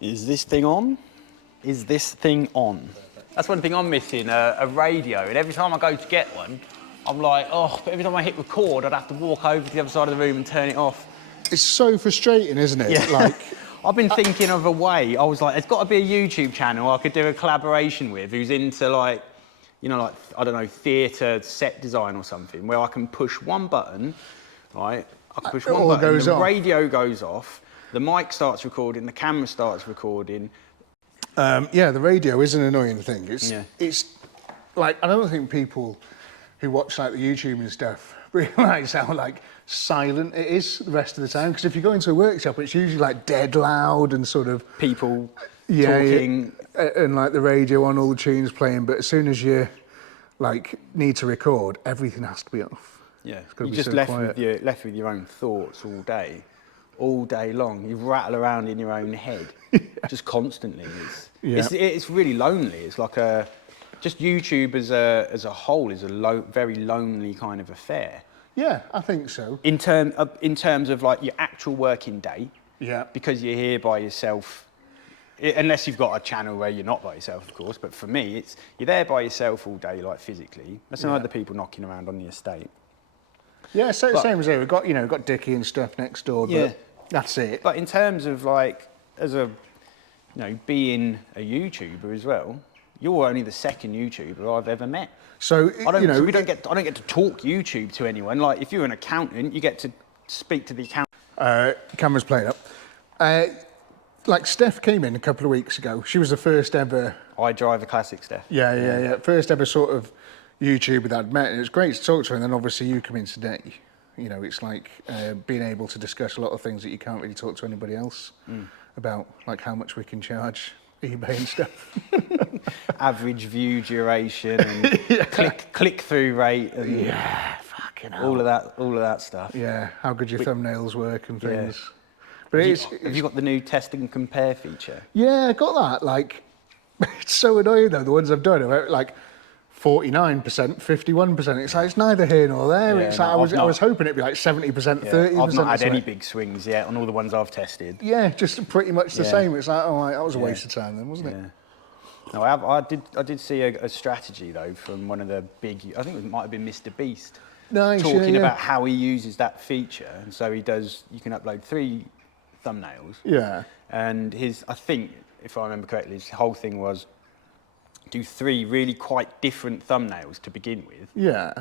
Is this thing on? Is this thing on? That's one thing I'm missing, a radio. And every time I go to get one, I'm like, oh, but every time I hit record, I'd have to walk over to the other side of the room and turn it off. It's so frustrating, isn't it? Yeah. Like, I've been thinking of a way. I was like, there's got to be a YouTube channel I could do a collaboration with who's into like, you know, like, I don't know, theatre set design or something, where I can push one button, right? I can push one button, the radio goes off, the mic starts recording, the camera starts recording. Yeah, the radio is an annoying thing. It's like, I don't think people who watch like the YouTube and stuff realise how like silent it is the rest of the time. Because if you go into a workshop, it's usually like dead loud and sort of people talking, and like the radio on, all the tunes playing. But as soon as you like need to record, everything has to be off. Yeah, you're just left with your own thoughts all day long. You rattle around in your own head, just constantly. It's really lonely. It's like just YouTube as a whole is a very lonely kind of affair. Yeah, I think so. In terms of like your actual working day. Yeah. Because you're here by yourself, unless you've got a channel where you're not by yourself, of course. But for me, you're there by yourself all day, like physically. There's some other people knocking around on the estate. Yeah, same as here. We've got Dickie and stuff next door, but that's it. But in terms of like, being a YouTuber as well, you're only the second YouTuber I've ever met. So I don't get to talk YouTube to anyone. Like if you're an accountant, you get to speak to the accountant. Camera's playing up. Like Steph came in a couple of weeks ago. She was the first ever. I drive a classic, Steph. Yeah. First ever sort of YouTuber that I'd met, and it was great to talk to her. And then obviously you come in today. You know, it's like being able to discuss a lot of things that you can't really talk to anybody else about, like how much we can charge eBay and stuff. Average view duration and click-through rate and fucking hell. all of that stuff. Yeah, how good your thumbnails work and things. Yeah. But have you got the new test and compare feature? Yeah, I got that. Like, it's so annoying though. The ones I've done are like 49%, 51%. It's like it's neither here nor there. Yeah, it's like I was hoping it'd be like 70%, 30%. I've not had any big swings yet on all the ones I've tested. Yeah, just pretty much the same. It's like, oh, that was a waste of time then, wasn't it? No, I did see a strategy though from one of the big. I think it might have been Mr. Beast. Nice, talking about how he uses that feature, and so he does. You can upload 3 thumbnails. Yeah. And I think, if I remember correctly, his whole thing was do 3 really quite different thumbnails to begin with. Yeah.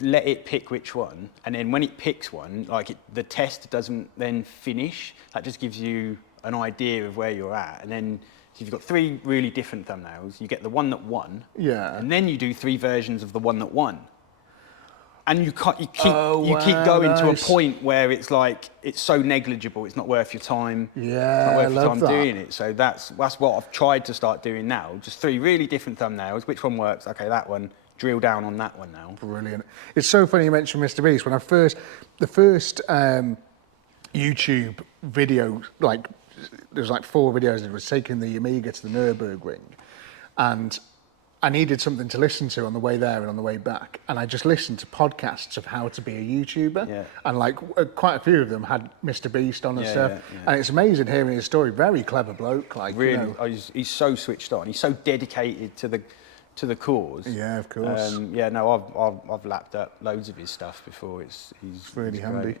Let it pick which one, and then when it picks one, the test doesn't then finish. That just gives you an idea of where you're at, and then if you've got 3 really different thumbnails, you get the one that won. Yeah. And then you do 3 versions of the one that won. And you keep going to a point where it's like it's so negligible, it's not worth your time. Yeah, it's not worth I your time love doing it. So that's what I've tried to start doing now. Just 3 really different thumbnails. Which one works? Okay, that one. Drill down on that one now. Brilliant. It's so funny you mentioned Mr. Beast. When the first YouTube video, like there was like 4 videos. It was taking the Amiga to the Nürburgring, and I needed something to listen to on the way there and on the way back, and I just listened to podcasts of how to be a YouTuber, and like quite a few of them had Mr. Beast on and stuff, and it's amazing hearing his story. Very clever bloke, like really, he's so switched on. He's so dedicated to the cause. Yeah, of course. I've lapped up loads of his stuff before. He's really handy.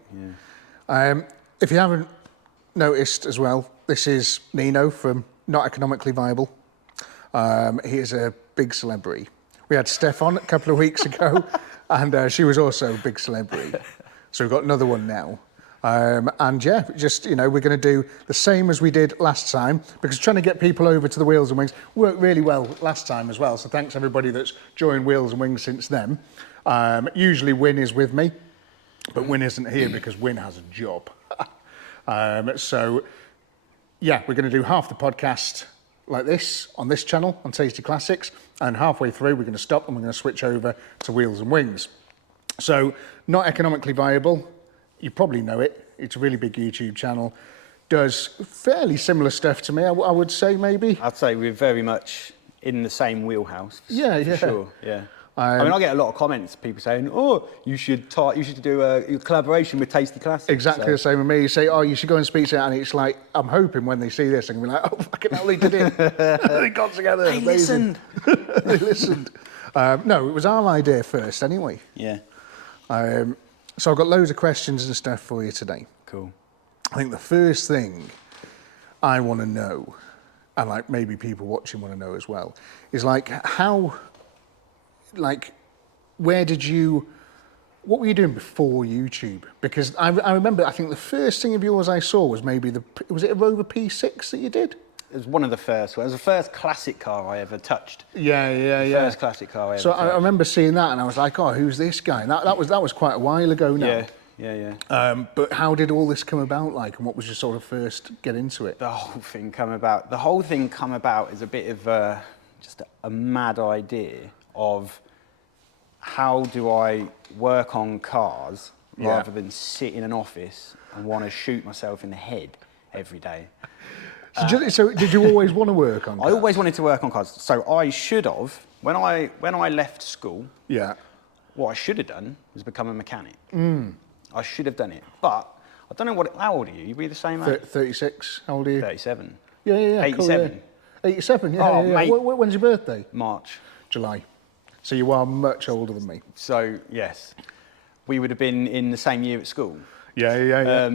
Yeah. If you haven't noticed as well, this is Nino from Not Economically Viable. He is a big celebrity. We had Steph on a couple of weeks ago, and she was also a big celebrity. So we've got another one now. And yeah, just, we're going to do the same as we did last time, because trying to get people over to the Wheels and Wings worked really well last time as well. So thanks everybody that's joined Wheels and Wings since then. Usually Win is with me, but Win isn't here because Win has a job. So yeah, we're going to do half the podcast like this on this channel on Tasty Classics, and halfway through we're going to stop and we're going to switch over to Wheels and Wings. So Not Economically Viable, you probably know it. It's a really big YouTube channel. Does fairly similar stuff to me, I would say, maybe. I'd say we're very much in the same wheelhouse. Yeah. For sure. Yeah. I mean, I get a lot of comments, people saying, "Oh, you should do a collaboration with Tasty Classics." Exactly the same with me. You say, "Oh, you should go and speak to it," and it's like I'm hoping when they see this, they're gonna be like, "Oh, fucking hell, they did it! They got together. They Amazing. listened. They listened." No, it was our idea first, anyway. Yeah. So I've got loads of questions and stuff for you today. Cool. I think the first thing I want to know, and like maybe people watching want to know as well, is like how, like, what were you doing before YouTube? Because I remember, I think the first thing of yours I saw was maybe was it a Rover P6 that you did? It was one of the first ones. It was the first classic car I ever touched. Yeah. First classic car I ever So touched. I remember seeing that and I was like, oh, who's this guy? And that was quite a while ago now. Yeah. But how did all this come about, like, and what was your sort of first get into it? The whole thing come about is a bit of just a mad idea of how do I work on cars rather than sit in an office and want to shoot myself in the head every day. So did you always want to work on cars? I always wanted to work on cars. So I should have, when I left school, Yeah. what I should have done was become a mechanic. I should have done it. But I don't know how old are you? You be the same age? 36. How old are you? 37. Yeah. 87. Cool, yeah. 87, yeah. Oh, yeah. mate. When's your birthday? March. July. So you are much older than me. So, yes. We would have been in the same year at school. Yeah.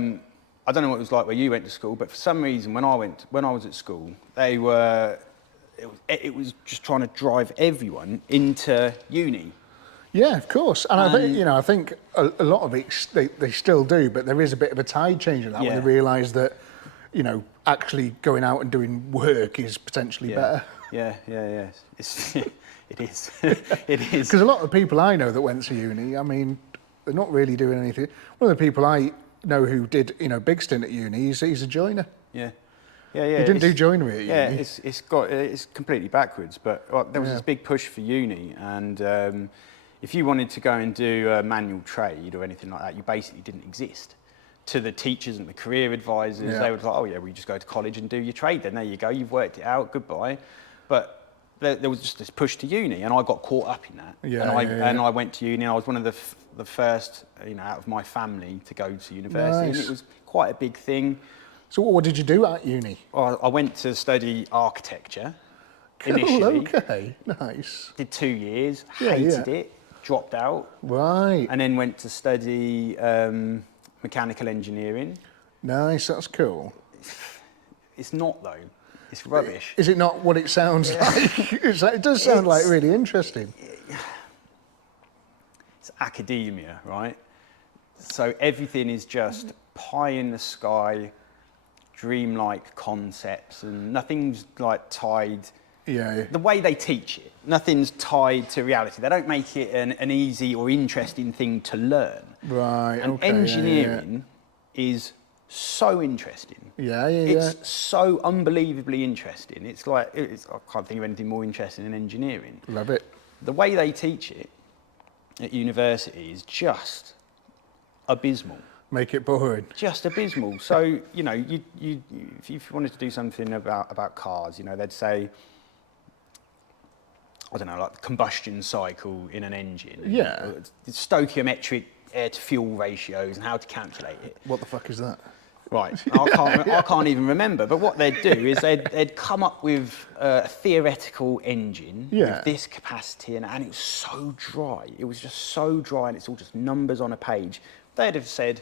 I don't know what it was like where you went to school, but for some reason, when I was at school, it was just trying to drive everyone into uni. Yeah, of course. And I think a lot of it they still do, but there is a bit of a tide change in that when they realise that, actually going out and doing work is potentially better. Yeah. It is. It is. Because a lot of the people I know that went to uni, I mean, they're not really doing anything. One of the people I know who did, big stint at uni, he's a joiner. Yeah. He didn't do joinery at uni. Yeah, it's completely backwards. But there was this big push for uni, and if you wanted to go and do a manual trade or anything like that, you basically didn't exist. To the teachers and the career advisors, they were like, "Oh yeah, well, you just go to college and do your trade. Then there you go, you've worked it out. Goodbye." But there was just this push to uni, and I got caught up in that. And I went to uni. I was one of the first, out of my family to go to university, and it was quite a big thing. So what did you do at uni? I went to study architecture initially. Okay, nice. Did 2 years, hated it, dropped out. Right. And then went to study mechanical engineering. Nice, that's cool. It's not though. It's rubbish. Is it not what it sounds like? It does sound like really interesting. It's academia, right? So everything is just pie in the sky, dreamlike concepts, and nothing's like tied. Yeah. The way they teach it, nothing's tied to reality. They don't make it an easy or interesting thing to learn. Right. And engineering is so interesting. Yeah. It's so unbelievably interesting. It's like, I can't think of anything more interesting than engineering. Love it. The way they teach it at university is just abysmal. Make it boring. Just abysmal. So, if you wanted to do something about cars, they'd say, I don't know, like the combustion cycle in an engine. Yeah. Stoichiometric air to fuel ratios and how to calculate it. What the fuck is that? Right, I can't even remember. But what they'd do is they'd come up with a theoretical engine with this capacity, and it was so dry. It was just so dry, and it's all just numbers on a page. They'd have said,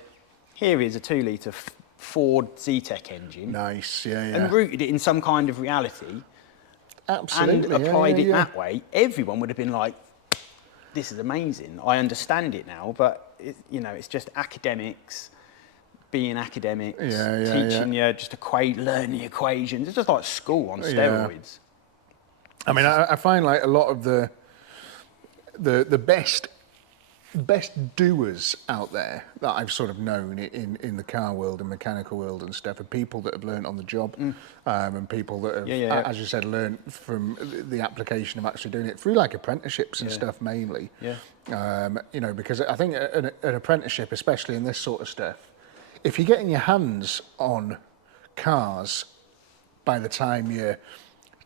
here is a 2-litre Ford Zetec engine. Nice, yeah. And rooted it in some kind of reality. Absolutely. And applied it that way. Everyone would have been like, this is amazing. I understand it now, but it's just academics being academics, teaching you just learn the equations. It's just like school on steroids. I mean, I find like a lot of the best doers out there that I've sort of known in the car world and mechanical world and stuff are people that have learned on the job, and people that have, as you said, learned from the application of actually doing it through like apprenticeships and stuff mainly. Because I think an apprenticeship, especially in this sort of stuff, if you're getting your hands on cars by the time you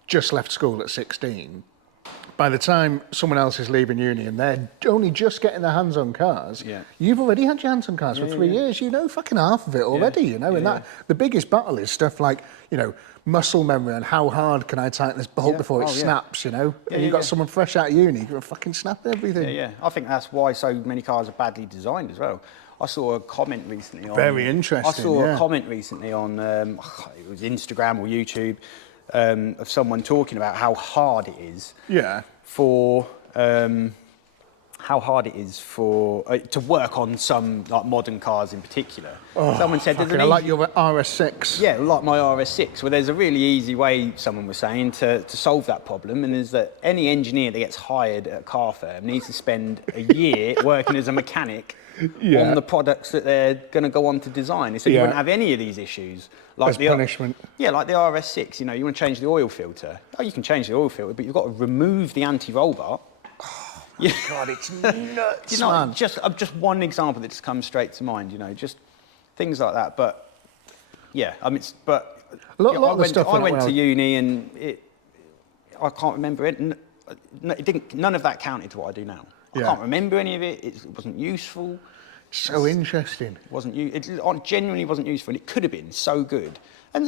just left school at 16, by the time someone else is leaving uni and they're only just getting their hands on cars, Yeah. you've already had your hands on cars for 3 years. You know fucking half of it already, you know. And that the biggest battle is stuff like, you know, muscle memory and how hard can I tighten this bolt before it snaps, you know. And you've got someone fresh out of uni, you're gonna fucking snap everything. Yeah. I think that's why so many cars are badly designed as well. I saw a comment recently on... Very interesting, I saw a comment recently on, it was Instagram or YouTube, of someone talking about how hard it is for... how hard it is for to work on some like modern cars in particular. Someone said, I like your RS6. Yeah, like my RS6. Well, there's a really easy way, someone was saying, to solve that problem, and is that any engineer that gets hired at a car firm needs to spend a year working as a mechanic on the products that they're going to go on to design. So you wouldn't have any of these issues. Like as punishment. Yeah, like the RS6, you know, you want to change the oil filter. Oh, you can change the oil filter, but you've got to remove the anti-roll bar. Yeah. God, it's nuts, man. Just one example that just comes straight to mind, you know, just things like that. But yeah, I mean, I went to uni and I can't remember it. None of that counted to what I do now. I can't remember any of it. It wasn't useful. So interesting. It genuinely wasn't useful. And it could have been so good. And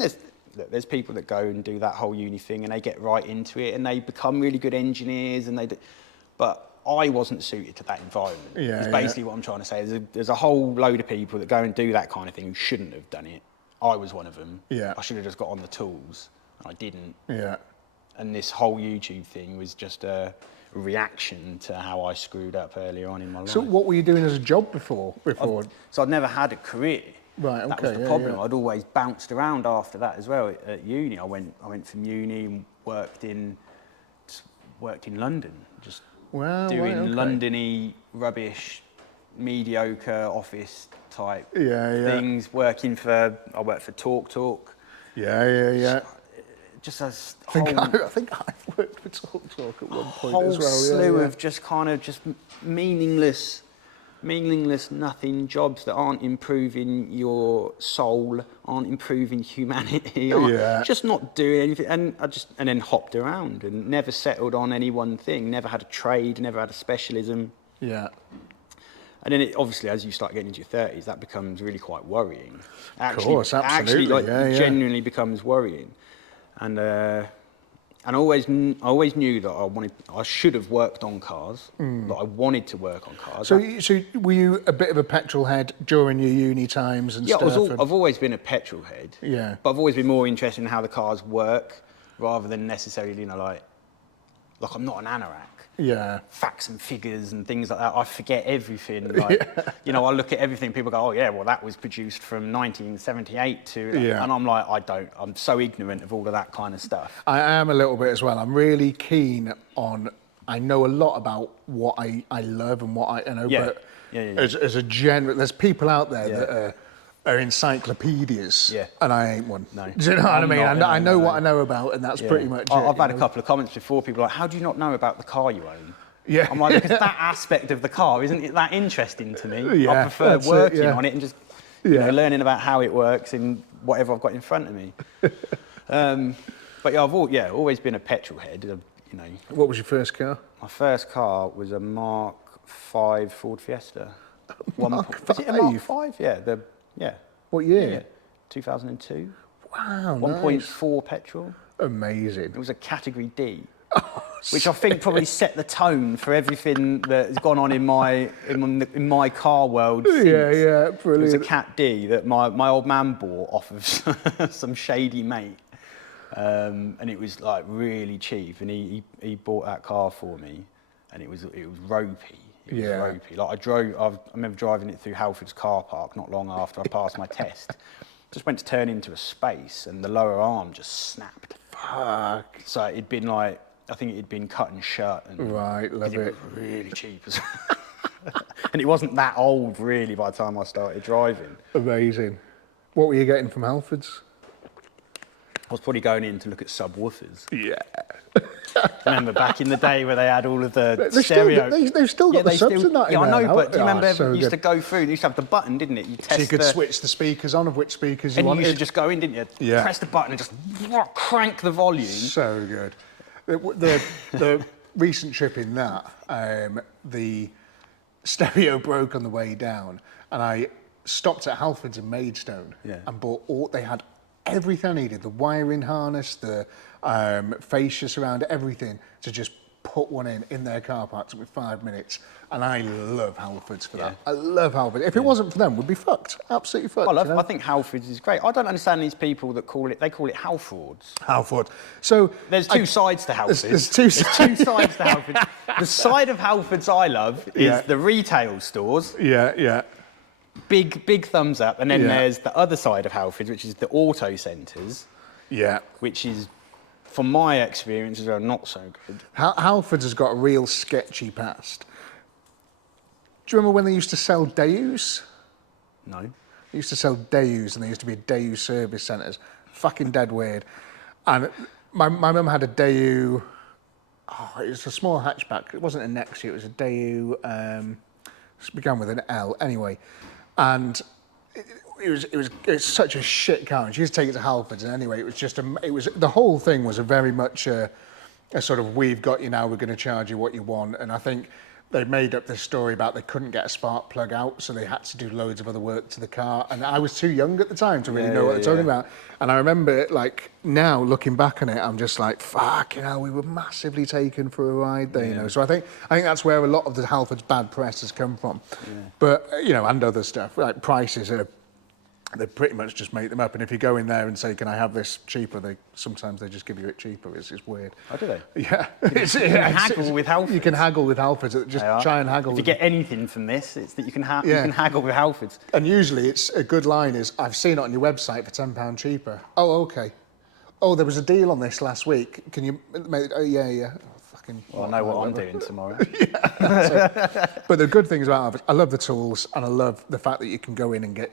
there's people that go and do that whole uni thing and they get right into it and they become really good engineers and but I wasn't suited to that environment. It's basically what I'm trying to say. There's a whole load of people that go and do that kind of thing who shouldn't have done it. I was one of them. I should have just got on the tools, and I didn't. And this whole YouTube thing was just a reaction to how I screwed up earlier on in my life. So what were you doing as a job before? So I'd never had a career. Right, okay. That was the problem. I'd always bounced around after that as well. At uni, I went from uni and worked in London, just doing London-y, rubbish, mediocre office type things. I worked for Talk. Just as I think I've worked for Talk at one point as well. Whole slew of just kind of just meaningless, nothing jobs that aren't improving your soul, aren't improving humanity, just not doing anything. And and then hopped around and never settled on any one thing, never had a trade, never had a specialism. And then obviously, as you start getting into your 30s, that becomes really quite worrying. Of course, absolutely. It genuinely becomes worrying. And I always knew that I should have worked on cars, that I wanted to work on cars. So were you a bit of a petrol head during your uni times and stuff? I've always been a petrol head. But I've always been more interested in how the cars work rather than necessarily, you know, like I'm not an anorak. Facts and figures and things like that. I forget everything. You know, I look at everything. People go, "Oh yeah, well that was produced from 1978 to," and I'm like, I'm so ignorant of all of that kind of stuff. I am a little bit as well. I'm really keen on. I know a lot about what I love and what I know, but as a general, there's people out there that are encyclopedias, and I ain't one. No. Do you know what I mean? I know what I know about, and that's pretty much it. I've had a couple of comments before, people are like, how do you not know about the car you own? I'm like, because that aspect of the car, isn't it that interesting to me? I prefer working on it and just you know, learning about how it works in whatever I've got in front of me. But I've always been a petrol head, you know. What was your first car? My first car was a Mark V Ford Fiesta. Mark V? Was it a Mark V? Yeah. What year? 2002. Wow, 1.4 petrol. Amazing. It was a category D, which I think probably set the tone for everything that has gone on in my car world since. Brilliant. It was a Cat D that my old man bought off of some shady mate, and it was like really cheap, and he bought that car for me, and it was ropey. It was ropey. Like I remember driving it through Halford's car park not long after I passed my test. Just went to turn into a space and the lower arm just snapped. Fuck. So it'd been like, I think it had been cut and shut. And love it. It was really cheap as well. And it wasn't that old really by the time I started driving. Amazing. What were you getting from Halford's? I was probably going in to look at subwoofers. Yeah. Remember back in the day where they had all of the stereo. They've still got the subs in that. Yeah, I know, but do you remember you used to go through, you used to have the button, didn't it? You test so you could switch the speakers on of which speakers you wanted. And you used to just go in, didn't you? Yeah. Press the button and just crank the volume. So good. The recent trip in that, the stereo broke on the way down, and I stopped at Halfords in Maidstone and bought they had everything I needed, the wiring harness, the fascia surround, everything to just put one in their car park. It took me 5 minutes, and I love Halfords for that. I love Halfords. If it wasn't for them, we'd be fucked, absolutely fucked. I think Halfords is great. I don't understand these people that call it Halfords. Halford. So there's two sides to Halfords. There's two sides to Halfords. The side of Halfords I love is the retail stores. Yeah. Big thumbs up. And then there's the other side of Halfords, which is the auto centres. Yeah. Which is, from my experience, as well, not so good. Halfords has got a real sketchy past. Do you remember when they used to sell Deus? No. They used to sell Deus, and there used to be Deus service centres. Fucking dead weird. And my mum had a Deu. Oh, it was a small hatchback. It wasn't a Nexia. It was a Deu. It began with an L. Anyway, and it was such a shit car. And she used to take it to Halfords, and anyway, the whole thing was a very much a sort of, we've got you now, we're going to charge you what you want. And I think they made up this story about they couldn't get a spark plug out, so they had to do loads of other work to the car. And I was too young at the time to really know what they're talking about. And I remember, like, now looking back on it, I'm just like, fuck, we were massively taken for a ride there, you know. So I think that's where a lot of the Halfords bad press has come from. Yeah. But, and other stuff, like prices they pretty much just make them up. And if you go in there and say, can I have this cheaper, sometimes they just give you it cheaper. It's weird. Oh, do they? Yeah. You can haggle with Halfords. You can haggle with Halfords. Just try and haggle. If you get anything from this, it's that you can haggle with Halfords. And usually it's a good line is, I've seen it on your website for £10 cheaper. Oh, okay. Oh, there was a deal on this last week. Can you make it? Oh, yeah. Well, I know what I'm doing tomorrow. But the good things about Halfords, I love the tools, and I love the fact that you can go in and get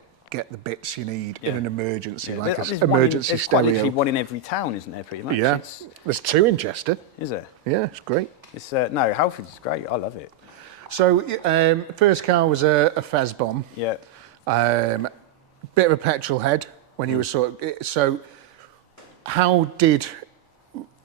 the bits you need in an emergency, like an emergency there's stereo. Quite literally one in every town, isn't there, pretty much? Yeah, there's 2 in Chester. Is there? Yeah, it's great. It's no, Halfords is great. I love it. So, first car was a Fez bomb. Yeah. Bit of a petrol head when you were so. How did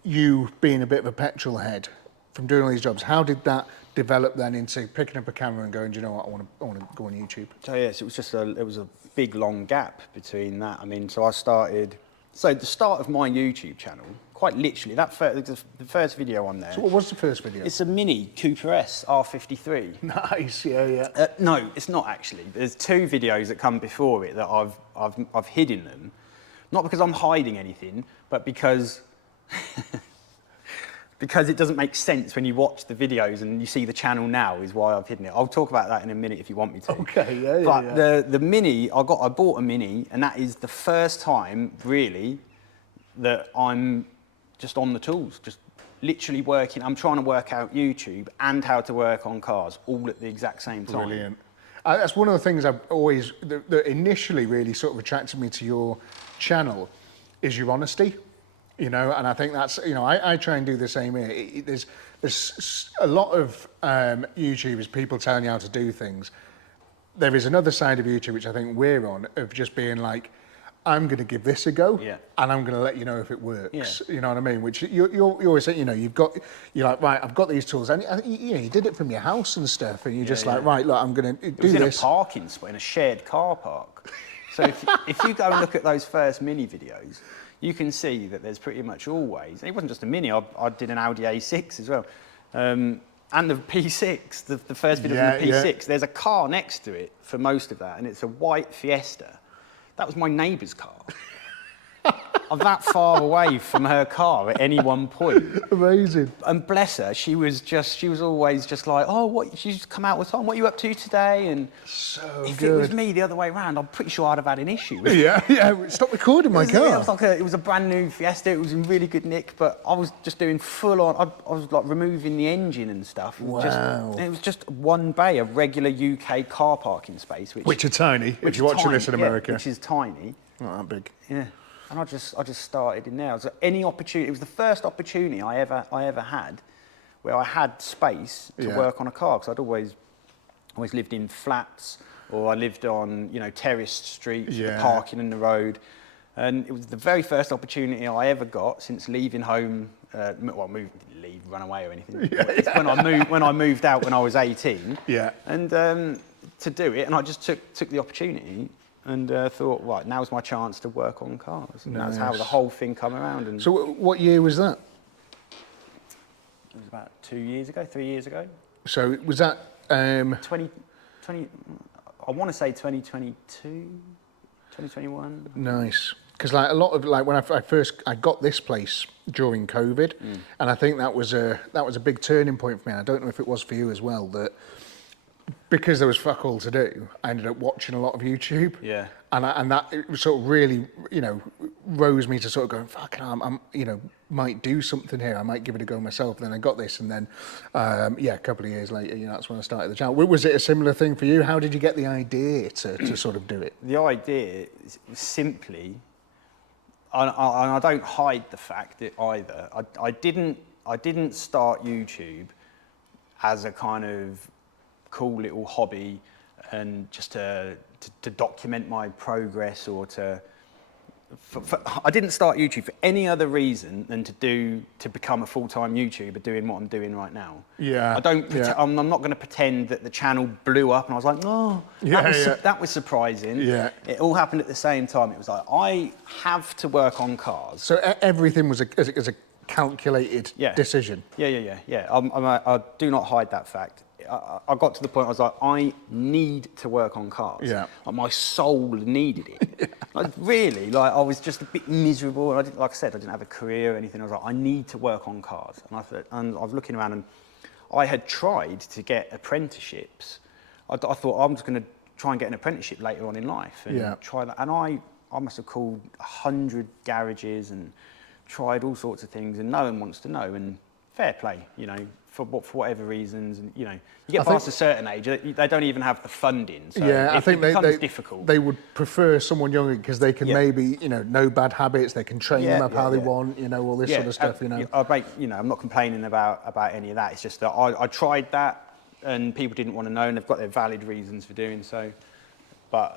you, being a bit of a petrol head from doing all these jobs, how did that develop then into picking up a camera and going, do you know what, I want to go on YouTube? So yes, it was a big long gap between that. I mean, the start of my YouTube channel, quite literally, the first video on there. So what was the first video? It's a Mini Cooper S R53. Nice, yeah. No, it's not actually. There's 2 videos that come before it that I've hidden them, not because I'm hiding anything, but because it doesn't make sense when you watch the videos and you see the channel now is why I've hidden it. I'll talk about that in a minute if you want me to. Okay, yeah. But the Mini, I bought a Mini, and that is the first time really that I'm just on the tools, just literally working. I'm trying to work out YouTube and how to work on cars all at the exact same time. Brilliant. That's one of the things I've always, that initially really sort of attracted me to your channel, is your honesty. And I think that's, I try and do the same here. There's a lot of YouTubers, people telling you how to do things. There is another side of YouTube, which I think we're on, of just being like, I'm going to give this a go, and I'm going to let you know if it works. You know what I mean? Which you always say, you're like, right, I've got these tools, and you did it from your house and stuff, and you're just like, right, look, I'm going to do this. It was in a parking spot, in a shared car park. So if you go and look at those first Mini videos, you can see that there's pretty much always, and it wasn't just a Mini, I did an Audi A6 as well, and the P6, the first video of the P6, there's a car next to it for most of that, and it's a white Fiesta. That was my neighbour's car. I'm that far away from her car at any one point. Amazing. And bless her, she was always just like, she's just come out with Tom, what are you up to today? And if it was me the other way around, I'm pretty sure I'd have had an issue with it. Yeah, stop recording my car. It was a brand new Fiesta, it was in really good nick, but I was just doing full on, I was like removing the engine and stuff. Wow. It was just one bay, a regular UK car parking space. Which are tiny, if you're watching this in America. Which is tiny. Not that big. Yeah. And I just started in there. So any opportunity, it was the first opportunity I ever had where I had space to work on a car, because I'd always lived in flats, or I lived on terraced streets, parking in the road, and it was the very first opportunity I ever got since leaving home leave, run away or anything. It's when I moved out when I was 18. Yeah. And to do it, and I just took the opportunity and thought, right, now's my chance to work on cars. And that's how the whole thing come around. And So what year was that? it was about 3 years ago. So was that 20, I want to say 2022, 2021. nice? Because like a lot of like when I got this place during COVID, and I think that was a big turning point for me. And I don't know if it was for you as well, that because there was fuck all to do, I ended up watching a lot of YouTube. Yeah. And that it sort of really, you know, rose me to sort of go, fuck, I'm you know, might do something here. I might give it a go myself. And then I got this, and then, a couple of years later, you know, that's when I started the channel. Was it a similar thing for you? How did you get the idea to sort of do it? The idea is simply, and I don't hide the fact that either. I didn't start YouTube as a kind of cool little hobby and just to document my progress or I didn't start YouTube for any other reason than to become a full-time YouTuber doing what I'm doing right now. Yeah. I'm not going to pretend that the channel blew up and I was like, oh, that was surprising. Yeah. It all happened at the same time. It was like, I have to work on cars. So everything was a calculated decision. Yeah. I do not hide that fact. I got to the point I was like, I need to work on cars. Yeah. Like my soul needed it. Like really, like I was just a bit miserable, and like I said, I didn't have a career or anything. I was like, I need to work on cars, and I was looking around, and I had tried to get apprenticeships. I thought I'm just going to try and get an apprenticeship later on in life and try that. And I must have called 100 garages and tried all sorts of things, and no one wants to know. And fair play, you know. For whatever reasons, and you know, you get past a certain age, they don't even have the funding. So I think it becomes difficult. They would prefer someone younger because they can maybe, you know, no bad habits. They can train them up how they want, you know, all this sort of stuff. You know, I'm not complaining about any of that. It's just that I tried that, and people didn't want to know, and they've got their valid reasons for doing so. But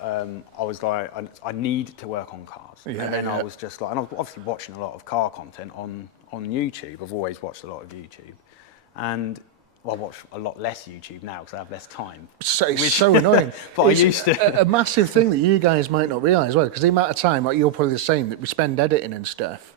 I was like, I need to work on cars, and then I was just like, and I was obviously watching a lot of car content on YouTube. I've always watched a lot of YouTube. And I watch a lot less YouTube now because I have less time. So it's so annoying. But I used to. A massive thing that you guys might not realise, well, because the amount of time, like you're probably the same, that we spend editing and stuff.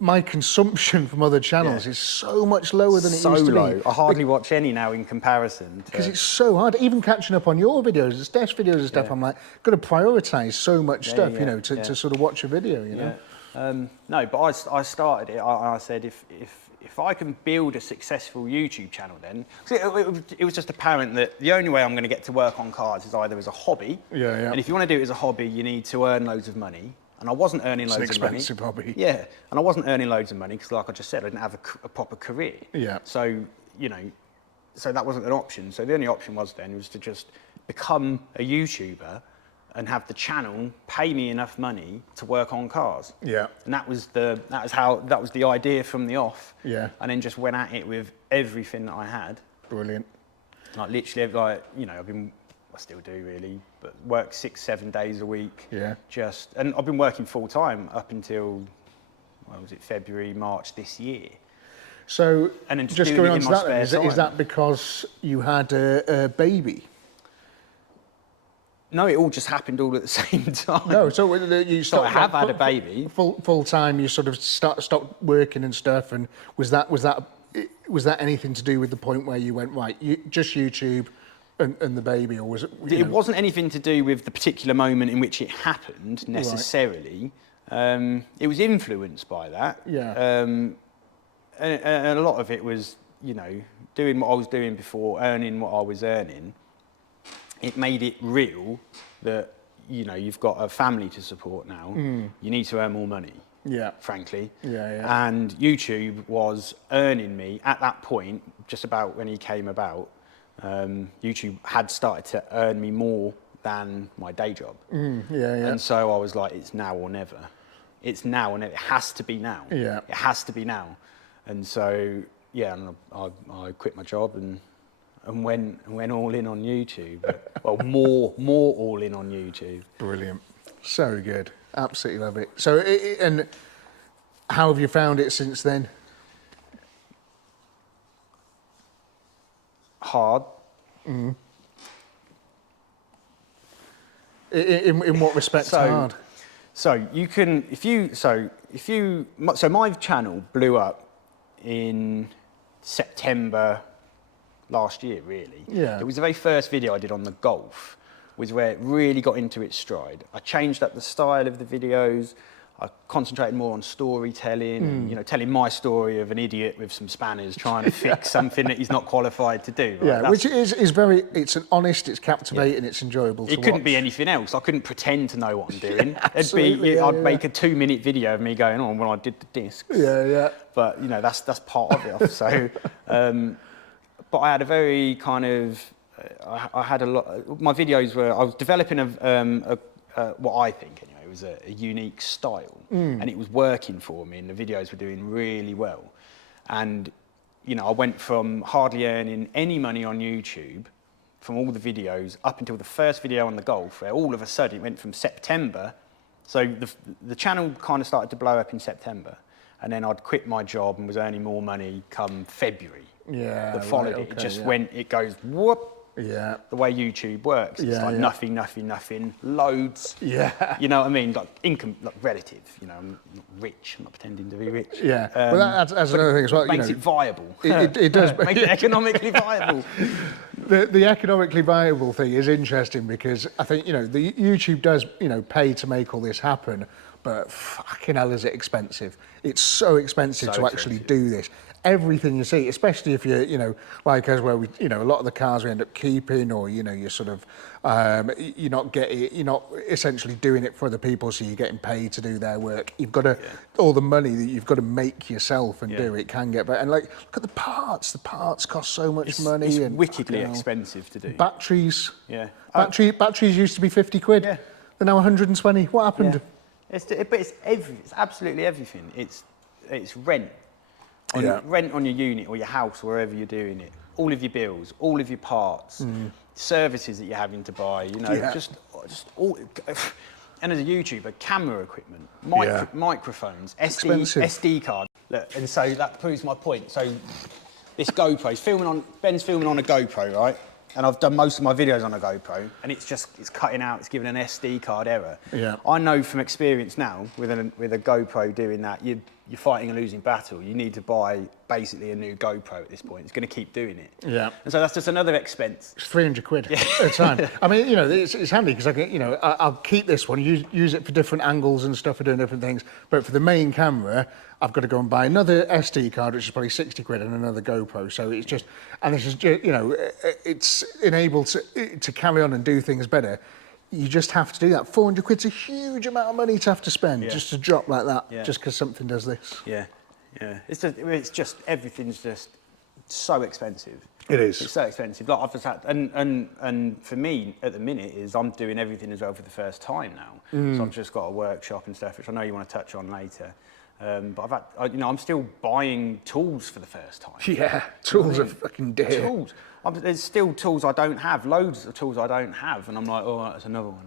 My consumption from other channels is so much lower than it used to be. So low. I hardly watch any now in comparison. Because it's so hard. Even catching up on your videos, the Steph's videos and stuff, I'm like, got to prioritise so much stuff, you know, to sort of watch a video, you know. No, but I started it. I said if I can build a successful YouTube channel, then it was just apparent that the only way I'm going to get to work on cars is either as a hobby. And if you want to do it as a hobby, you need to earn loads of money. And I wasn't earning loads of money. It's an expensive hobby. Yeah, and I wasn't earning loads of money because, like I just said, I didn't have a proper career. Yeah. So you know, so that wasn't an option. So the only option was to just become a YouTuber and have the channel pay me enough money to work on cars. Yeah. And that was the idea from the off. Yeah. And then just went at it with everything that I had. Brilliant. Like literally, like, you know, I still do really, but work 6-7 days a week. Yeah. And I've been working full time up until, February, March this year. So, and then just going on to that, is that because you had a baby? No, it all just happened all at the same time. No, so you stopped. I have had a baby. Full time. You sort of stopped working and stuff. And was that anything to do with the point where you went right? Just YouTube and the baby, or was it? It wasn't anything to do with the particular moment in which it happened necessarily. Right. It was influenced by that. Yeah. And a lot of it was, you know, doing what I was doing before, earning what I was earning. It made it real that, you know, you've got a family to support now. You need to earn more money. Yeah. Frankly. Yeah. And YouTube was earning me at that point, just about when he came about. YouTube had started to earn me more than my day job. And so I was like, it's now or never. It's now or never. It has to be now. Yeah. It has to be now. And so, and I quit my job and went all in on YouTube. Well, more all in on YouTube. Brilliant. So good. Absolutely love it. So, and how have you found it since then? hard. In what respect hard? So you can, so my channel blew up in September last year, really. Yeah. It was the very first video I did on the golf, was where it really got into its stride. I changed up the style of the videos. I concentrated more on storytelling, and, you know, telling my story of an idiot with some spanners trying to fix something that he's not qualified to do. Right? Yeah, which is very, it's an honest, it's captivating, it's enjoyable to watch. It couldn't be anything else. I couldn't pretend to know what I'm doing. Absolutely, I'd make a 2-minute video of me going on when I did the discs. Yeah. But, you know, that's part of it. So, but I had a very kind of, I had a lot, my videos were, I was developing what I think anyway, was a unique style, and it was working for me, and the videos were doing really well. And, you know, I went from hardly earning any money on YouTube from all the videos up until the first video on the golf, where all of a sudden it went from September. So the channel kind of started to blow up in September, and then I'd quit my job and was earning more money come February. Yeah, that followed it. It just went, it goes whoop. Yeah. The way YouTube works, it's like nothing, loads. Yeah. You know what I mean? Like income, like relative. You know, I'm not rich. I'm not pretending to be rich. Yeah. Well, that's another thing as well. Makes it viable. It does make it economically viable. The economically viable thing is interesting because I think, you know, the YouTube does, you know, pay to make all this happen, but fucking hell is it expensive. It's so expensive to actually do this. Everything you see, especially if you're, you know, like us where we, you know, a lot of the cars we end up keeping, or, you know, you're sort of, you're not essentially doing it for other people, so you're getting paid to do their work. You've got to, all the money that you've got to make yourself and do it can get better. And like, look at the parts cost so much money. It's and wickedly expensive to do. Batteries. Yeah. Batteries used to be 50 quid. Yeah. They're now 120. What happened? Yeah. It's absolutely everything. It's rent. Rent on your unit or your house, wherever you're doing it. All of your bills, all of your parts, services that you're having to buy, you know, just all. And as a YouTuber, camera equipment, microphones, SD card. Look, and so that proves my point. So this GoPro, Ben's filming on a GoPro, right? And I've done most of my videos on a GoPro, and it's cutting out, it's giving an SD card error. Yeah. I know from experience now, with a GoPro doing that, you're fighting a losing battle. You need to buy basically a new GoPro at this point. It's going to keep doing it. Yeah. And so that's just another expense. It's 300 quid at a time. I mean, you know, it's handy because I can, you know, I'll keep this one, use it for different angles and stuff for doing different things. But for the main camera, I've got to go and buy another SD card, which is probably 60 quid, and another GoPro. So it's just, and this is just, you know, it's enabled to carry on and do things better. You just have to do that. 400 quid's a huge amount of money to have to spend just to drop like that, just because something does this. Yeah. It's just everything's just so expensive. It is. It's so expensive. Like I've just had, and for me at the minute is I'm doing everything as well for the first time now. So I've just got a workshop and stuff, which I know you want to touch on later. But I'm still buying tools for the first time. Yeah, tools are fucking dear. Tools. There's still tools I don't have, loads of tools I don't have, and I'm like, oh, that's another one,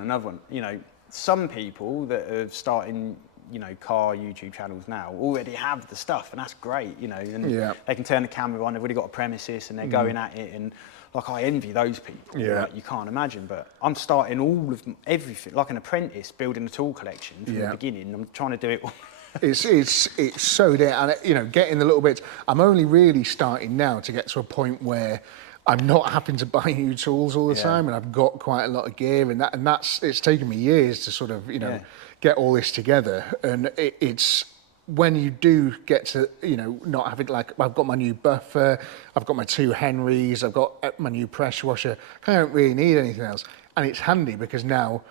another one. You know, some people that are starting, you know, car YouTube channels now already have the stuff, and that's great, you know, and they can turn the camera on, they've already got a premises, and they're going at it, and like I envy those people. Like, you can't imagine, but I'm starting all of everything, like an apprentice, building a tool collection from the beginning. I'm trying to do it all. It's so there, and you know, getting the little bits. I'm only really starting now to get to a point where I'm not having to buy new tools all the time, and I've got quite a lot of gear, and that's it's taken me years to sort of, you know, get all this together. And it's when you do get to, you know, not having, like, I've got my new buffer, I've got my 2 Henrys, I've got my new pressure washer. I don't really need anything else, and it's handy because now,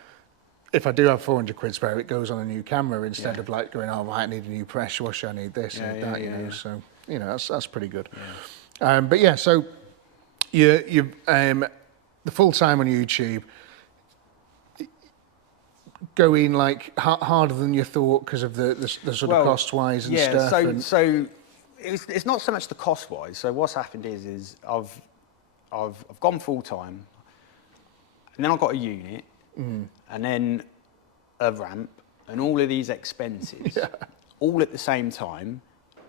if I do have 400 quid spare, it goes on a new camera instead of like going, oh, I need a new pressure washer, I need this, I need that, you know. So, you know, that's pretty good. But yeah, so you the full time on YouTube, going like harder than you thought because of the sort of cost wise and stuff. So it's not so much the cost wise. So what's happened is I've gone full time, and then I've got a unit. And then a ramp, and all of these expenses, all at the same time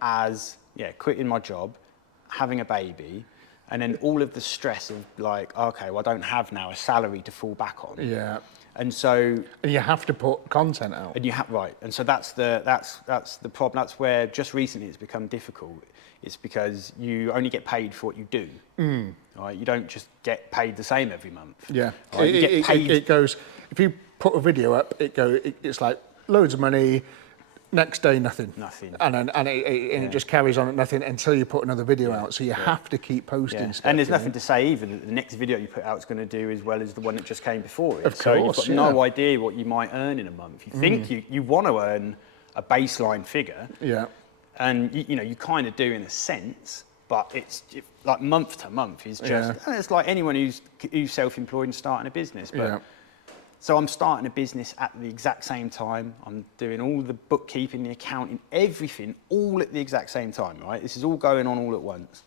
as quitting my job, having a baby, And then all of the stress of like, okay, well, I don't have now a salary to fall back on. Yeah. And so, and you have to put content out. And you have, right. And so that's the problem. That's where just recently it's become difficult. It's because you only get paid for what you do. Right? You don't just get paid the same every month. Yeah. Right? You get paid. It goes, if you put a video up, it's like loads of money. Next day, nothing. Nothing. And it just carries on at nothing until you put another video out. So you have to keep posting stuff. And there's nothing to say either that the next video you put out is going to do as well as the one that just came before it. Of so course, you've got no idea what you might earn in a month. You think you want to earn a baseline figure. Yeah. And you kind of do in a sense, but it's like month to month is just. And it's like anyone who's self-employed and starting a business. But so I'm starting a business at the exact same time. I'm doing all the bookkeeping, the accounting, everything, all at the exact same time, right? This is all going on all at once.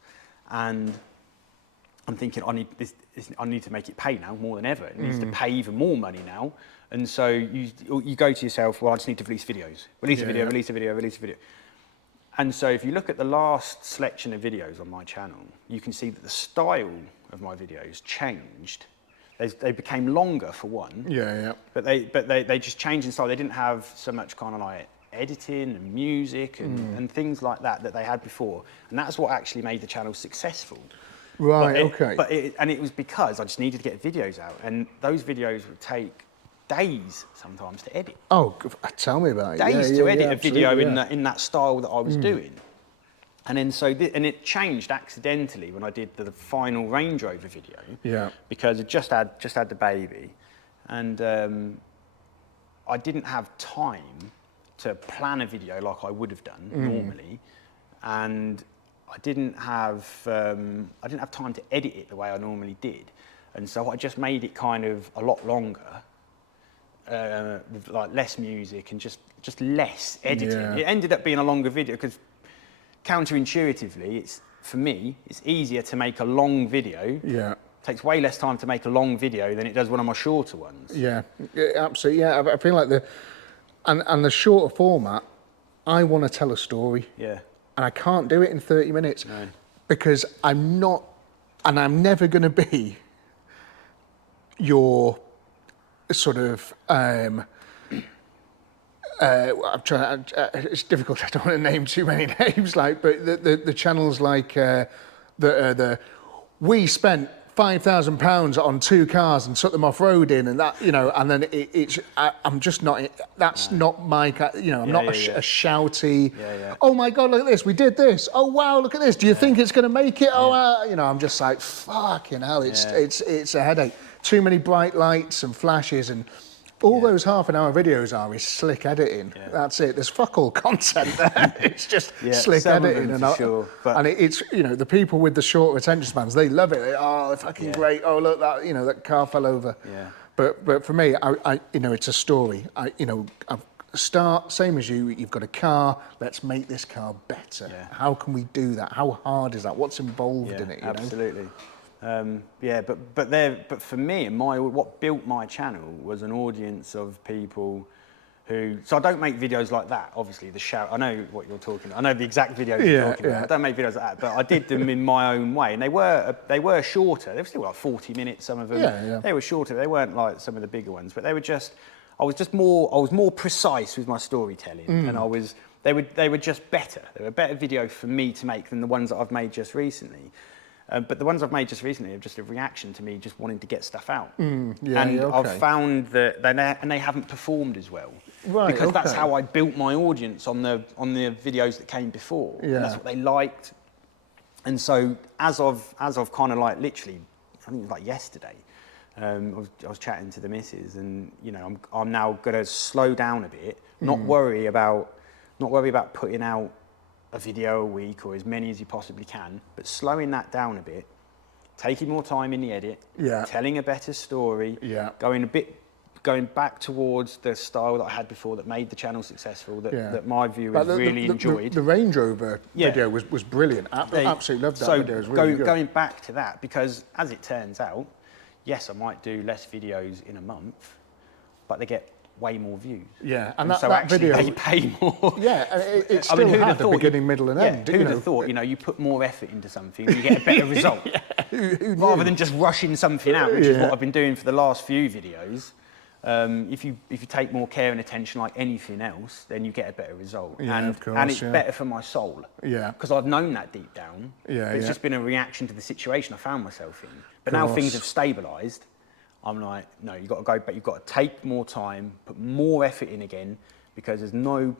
And I'm thinking, I need to make it pay now more than ever. It needs to pay even more money now. And so you go to yourself, well, I just need to release videos. Release a video, release a video, release a video. And so if you look at the last selection of videos on my channel, you can see that the style of my videos changed. They became longer for one. Yeah. But they just changed in style. They didn't have so much kind of like editing and music and things like that they had before. And that's what actually made the channel successful. Right, okay. And it was because I just needed to get videos out. And those videos would take days sometimes to edit. Oh, tell me about it. Days to edit a video in that style that I was doing. And then and it changed accidentally when I did the final Range Rover video. Yeah. Because I just had the baby, and I didn't have time to plan a video like I would have done normally, and I didn't have time to edit it the way I normally did, and so I just made it kind of a lot longer, with like less music and just less editing. Yeah. It ended up being a longer video because counterintuitively, for me, it's easier to make a long video. Yeah. It takes way less time to make a long video than it does one of my shorter ones. Yeah, absolutely. Yeah, I feel like the shorter format, I want to tell a story. Yeah. And I can't do it in 30 minutes. No. Because I'm not, and I'm never going to be your sort of, I'm trying. It's difficult. I don't want to name too many names, but the channels like we spent £5,000 on 2 cars and took them off roading, and that and then I'm just not. That's not my. I'm not a shouty. Yeah. Oh my God! Look at this. We did this. Oh wow! Look at this. Do you think it's going to make it? Oh, I'm just like fucking hell. It's a headache. Too many bright lights and flashes and. All those half-an-hour videos is slick editing. Yeah. That's it. There's fuck all content there. It's just slick editing, and it's the people with the short attention spans. They love it. They're fucking great. Oh look, that car fell over. Yeah. But for me, I it's a story. I start same as you. You've got a car. Let's make this car better. Yeah. How can we do that? How hard is that? What's involved in it? Absolutely. But for me, what built my channel was an audience of people who. So I don't make videos like that. Obviously, I know what you're talking about. I know the exact videos you're talking about. I don't make videos like that, but I did them in my own way, and they were shorter. They were still like 40 minutes. Some of them. Yeah. They were shorter. They weren't like some of the bigger ones, but they were just. I was more precise with my storytelling, and they were just better. They were a better video for me to make than the ones that I've made just recently. But the ones I've made just recently are just a reaction to me just wanting to get stuff out. I've found that they haven't performed as well. Right, because that's how I built my audience on the videos that came before. Yeah. And that's what they liked. And so as of kind of like literally, I think it was like yesterday, I was chatting to the missus, and I'm now going to slow down a bit, not worry about putting out a video a week or as many as you possibly can, but slowing that down a bit, taking more time in the edit, telling a better story, going back towards the style that I had before that made the channel successful, that my viewers really enjoyed. The Range Rover video was brilliant. Absolutely loved that video. It was really good. Going back to that, because as it turns out, yes, I might do less videos in a month, but they get way more views. Yeah, and so that actually video, they pay more. Yeah, it still had a beginning, middle, and end. Who'd have thought? You put more effort into something, you get a better result. Who knew? Rather than just rushing something out, which is what I've been doing for the last few videos. If you take more care and attention like anything else, then you get a better result. Yeah, and, of course, and it's better for my soul. Yeah. Because I've known that deep down. Yeah, It's just been a reaction to the situation I found myself in. But now things have stabilised. I'm like, no, you've got to go back. You've got to take more time, put more effort in again, because there's no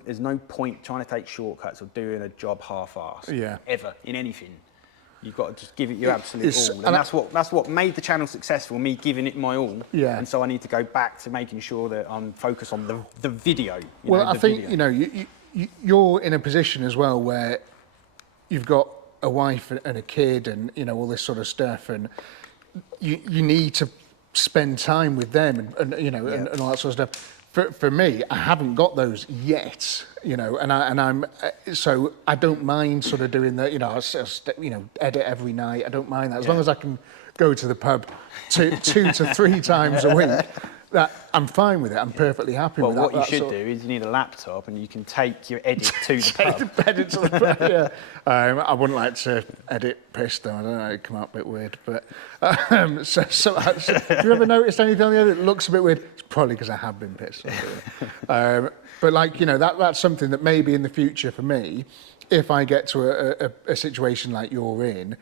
point trying to take shortcuts or doing a job half-assed. Yeah. Ever in anything. You've got to just give it your absolute all. And that's what made the channel successful, me giving it my all. Yeah. And so I need to go back to making sure that I'm focused on the video. Well, I think, you're in a position as well where you've got a wife and a kid and, all this sort of stuff, and you need to spend time with them and all that sort of stuff. For me, I haven't got those yet, and I'm so I don't mind sort of doing that, I'll edit every night. I don't mind that as long as I can go to the pub 2 to 3 times a week. That I'm fine with it. I'm perfectly happy with that. Well, what you should do is you need a laptop and you can take your edit to the pub. Edit to the pub, yeah. I wouldn't like to edit piss though. I don't know, it'd come out a bit weird. But so have you ever noticed anything on the edit that looks a bit weird? It's probably because I have been pissed. But that's something that maybe in the future for me, if I get to a situation like you're in,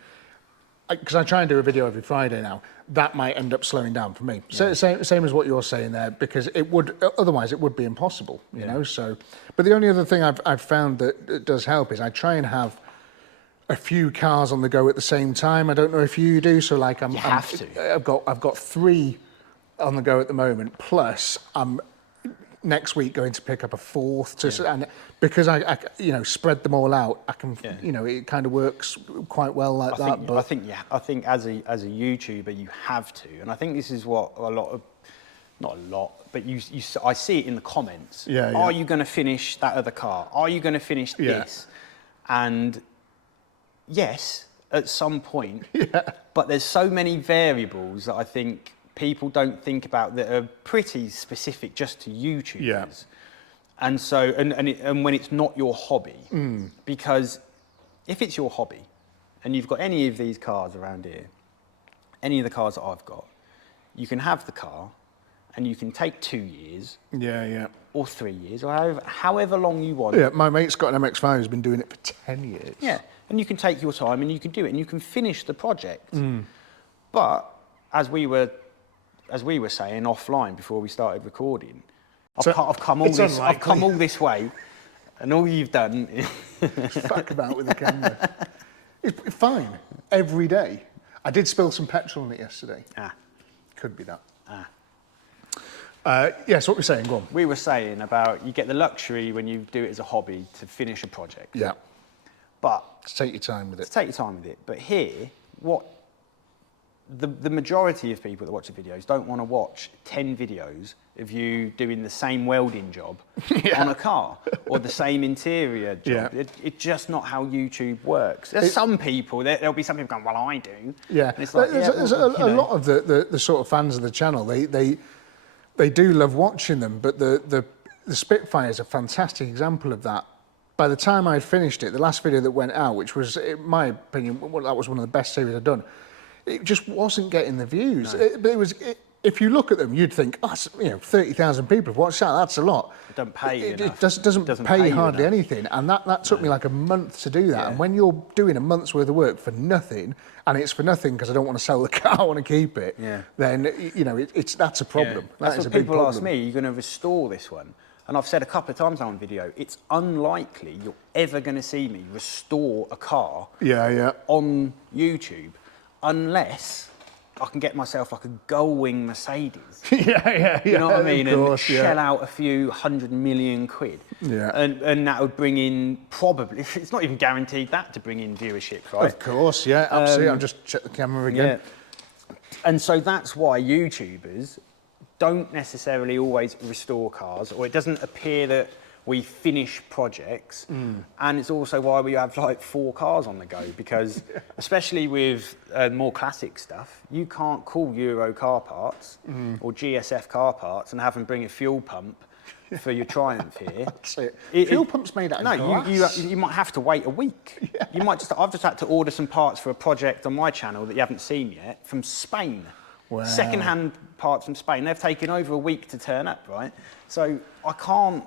because I try and do a video every Friday now, that might end up slowing down for me. So same as what you're saying there, because otherwise it would be impossible, you know. So, but the only other thing I've found that does help is I try and have a few cars on the go at the same time. I don't know if you do. So like You have to. I've got 3 on the go at the moment. Plus I'm next week going to pick up a 4th and because I spread them all out, I can it kind of works quite well like that. But I think as a YouTuber you have to, and I think this is what not a lot, but I see it in the comments. Are you going to finish that other car? Are you going to finish this? And yes, at some point. But there's so many variables that I think people don't think about that are pretty specific just to YouTubers. And so, and when it's not your hobby, because if it's your hobby and you've got any of these cars around here, any of the cars that I've got, you can have the car and you can take 2 years. Or 3 years, or however long you want. Yeah, my mate's got an MX-5 who's been doing it for 10 years. Yeah, and you can take your time and you can do it and you can finish the project. But as we were saying offline before we started recording, I've come all this way, and all you've done is fuck about with the camera. It's fine every day. I did spill some petrol on it yesterday. Could be that. Yes, what we're saying, go on. We were saying about you get the luxury when you do it as a hobby to finish a project. Yeah. But to take your time with it. Take your time with it. But here, what the majority of people that watch the videos don't want to watch 10 videos of you doing the same welding job on a car or the same interior job. It's just not how YouTube works. There's some people, there'll be some people going, well, I do. Yeah, and it's like, there's a lot of the sort of fans of the channel, they do love watching them, but the Spitfire is a fantastic example of that. By the time I'd finished it, the last video that went out, which was, in my opinion, that was one of the best series I'd done, it just wasn't getting the views. No. If you look at them, you'd think, 30,000 people have watched that. That's a lot. It doesn't pay It doesn't pay hardly anything. And that took me like a month to do that. Yeah. And when you're doing a month's worth of work for nothing, and it's for nothing because I don't want to sell the car, I want to keep it, then, that's a problem. Yeah. That's what people ask me, are you going to restore this one? And I've said a couple of times now on video, it's unlikely you're ever going to see me restore a car on YouTube unless I can get myself like a gull-wing Mercedes. You know what I mean? And shell out a few 100 million quid. And that would bring in probably, it's not even guaranteed that to bring in viewership, right? Of course, absolutely. I'll just check the camera again. And so that's why YouTubers don't necessarily always restore cars, or it doesn't appear that we finish projects. And it's also why we have like 4 cars on the go, because especially with more classic stuff, you can't call Euro car parts or GSF car parts and have them bring a fuel pump for your Triumph here. That's it. Fuel pump's made out of glass. You might have to wait a week. Yeah. I've just had to order some parts for a project on my channel that you haven't seen yet from Spain. Wow. Second-hand parts from Spain. They've taken over a week to turn up, right? So I can't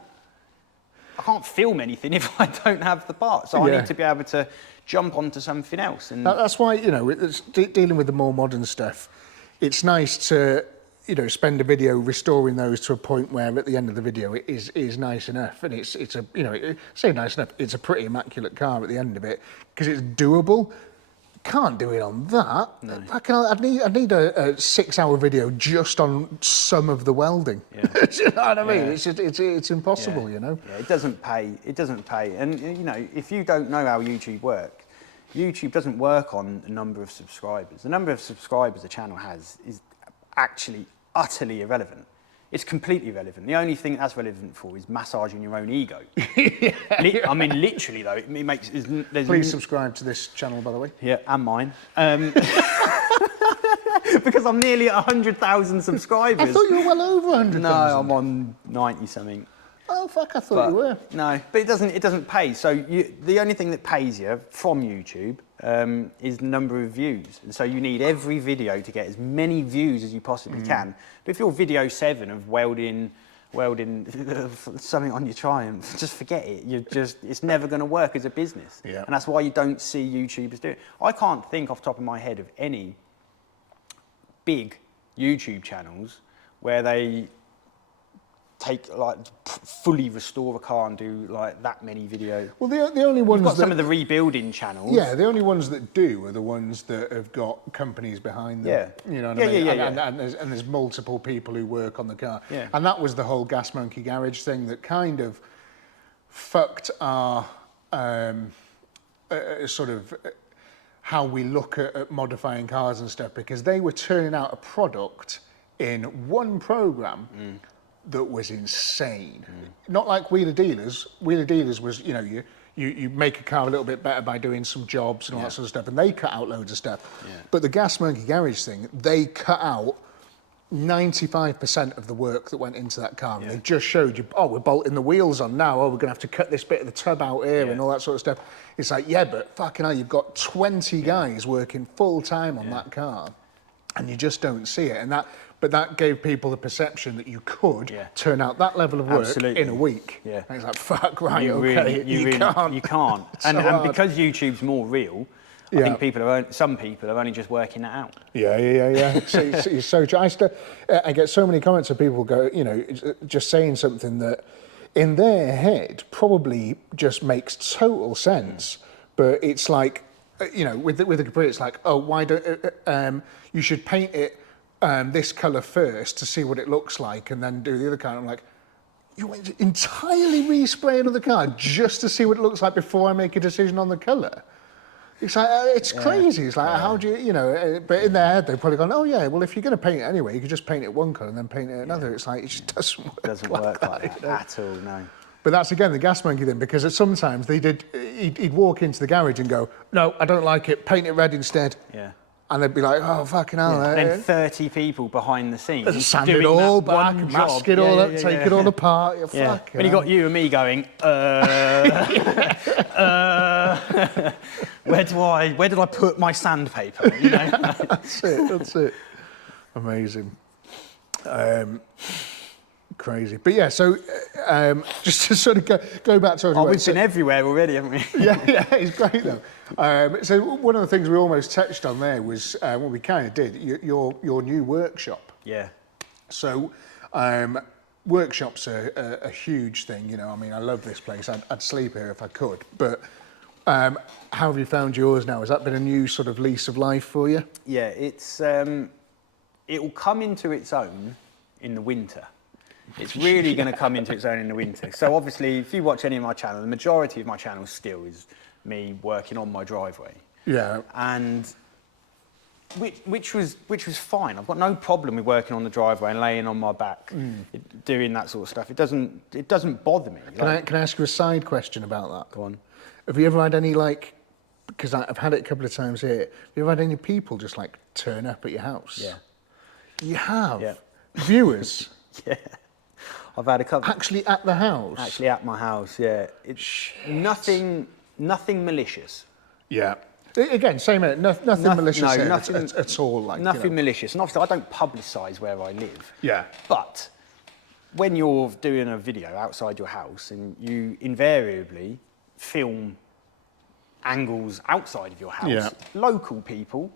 film anything if I don't have the parts. So I need to be able to jump onto something else. And that's why, you know, dealing with the more modern stuff, it's nice to, you know, spend a video restoring those to a point where at the end of the video it is nice enough, and it's a, you know, say nice enough, it's a pretty immaculate car at the end of it because it's doable. Can't do it on that. No. I'd need a 6-hour video just on some of the welding. Yeah. Do you know what I mean? It's impossible, you know. Yeah, it doesn't pay. It doesn't pay. And you know, if you don't know how YouTube works, YouTube doesn't work on a number of subscribers. The number of subscribers a channel has is actually utterly irrelevant. It's completely irrelevant. The only thing that's relevant for is massaging your own ego. I mean, literally though, it makes. Please subscribe to this channel, by the way. Yeah, and mine. Because I'm nearly at 100,000 subscribers. I thought you were well over 100,000. No, I'm on 90 something. Oh fuck! I thought you were. No, but it doesn't pay. So the only thing that pays you from YouTube is the number of views, and so you need every video to get as many views as you possibly can. But if you're video 7 of welding something on your Triumph, just forget it. It's never going to work as a business. Yeah. And that's why you don't see YouTubers do it. I can't think off the top of my head of any big YouTube channels where they fully restore a car and do like that many videos. Well, the only ones You've got some of the rebuilding channels. Yeah, the only ones that do are the ones that have got companies behind them. Yeah, you know what I mean. And there's multiple people who work on the car. Yeah. And that was the whole Gas Monkey Garage thing that kind of fucked our sort of how we look at modifying cars and stuff, because they were turning out a product in one program that was insane. Not like Wheeler Dealers. Wheeler Dealers was, you know, you make a car a little bit better by doing some jobs and all that sort of stuff, and they cut out loads of stuff. Yeah. But the Gas Monkey Garage thing, they cut out 95% of the work that went into that car. And they just showed you, oh, we're bolting the wheels on now, oh, we're gonna have to cut this bit of the tub out here and all that sort of stuff. It's like, yeah, but fucking hell, you've got 20 guys working full time on that car, and you just don't see it. But that gave people the perception that you could turn out that level of work in a week. Yeah. And it's like, fuck, right, you can't. You can't. and because YouTube's more real, I think some people are only just working that out. Yeah. It's so true. I get so many comments of people go, you know, just saying something that in their head probably just makes total sense, but it's like, you know, with the Capri, it's like, oh, why don't you should paint it this colour first to see what it looks like, and then do the other colour. I'm like, you went to entirely respray another car just to see what it looks like before I make a decision on the colour. It's like, it's crazy. It's like, how do you know, but in their head, they've probably gone, oh yeah, well, if you're going to paint it anyway, you could just paint it one colour and then paint it another. It's like, it just doesn't work. Doesn't work like that at all, no. But that's, again, the Gas Monkey thing, because sometimes he'd walk into the garage and go, no, I don't like it, paint it red instead. Yeah. And they'd be like, oh, fucking hell. Yeah. Then 30 people behind the scenes sand it all back, mask it all up, take it all apart. Fuck. When you got you and me going, where did I put my sandpaper? You know? That's it. Amazing. Crazy. But yeah, so just to sort of go back to... we've been everywhere already, haven't we? yeah, it's great though. So one of the things we almost touched on there was, what we kind of did, your new workshop. Yeah. So workshops are a huge thing, you know. I mean, I love this place. I'd sleep here if I could. But how have you found yours now? Has that been a new sort of lease of life for you? Yeah, it will come into its own in the winter. It's really going to come into its own in the winter. So obviously, if you watch any of my channel, the majority of my channel still is me working on my driveway. Yeah. And which was fine. I've got no problem with working on the driveway and laying on my back, doing that sort of stuff. It doesn't bother me. Can I ask you a side question about that? Go on. Have you ever had any, like, because I've had it a couple of times here, have you ever had any people just like turn up at your house? Yeah. You have? Yeah. Viewers? Yeah. I've had a couple. Actually at the house? Actually at my house, yeah. It's nothing malicious. Yeah. Again, same here. Nothing malicious no, here nothing, at all. Like, nothing malicious. And obviously I don't publicise where I live. Yeah. But when you're doing a video outside your house and you invariably film angles outside of your house, local people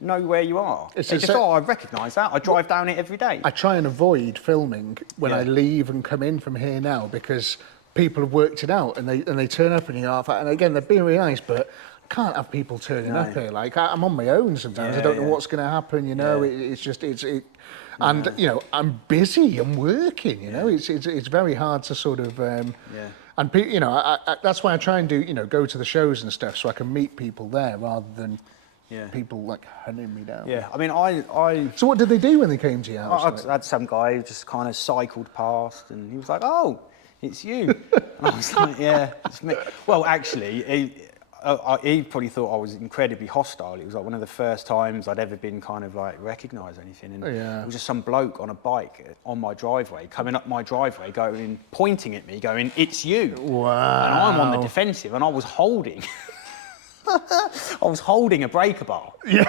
know where you are. It's just, I recognise that. I drive down it every day. I try and avoid filming when I leave and come in from here now because people have worked it out and they turn up and you go, and again, they're being really nice, but I can't have people turning up here. Like, I'm on my own sometimes. I don't know what's going to happen, you know. And, you know, I'm busy, I'm working, you know. It's very hard to sort of... And, you know, that's why I try and do, you know, go to the shows and stuff so I can meet people there rather than... people like hunting me down. Yeah, I mean, So what did they do when they came to your house? I had some guy who just kind of cycled past, and he was like, "Oh, it's you." And I was like, "Yeah, it's me." Well, actually, he probably thought I was incredibly hostile. It was like one of the first times I'd ever been kind of like recognised or anything, and it was just some bloke on a bike on my driveway, coming up my driveway, pointing at me, going, "It's you." Wow. And I'm on the defensive, and I was holding. I was holding a breaker bar. Yeah.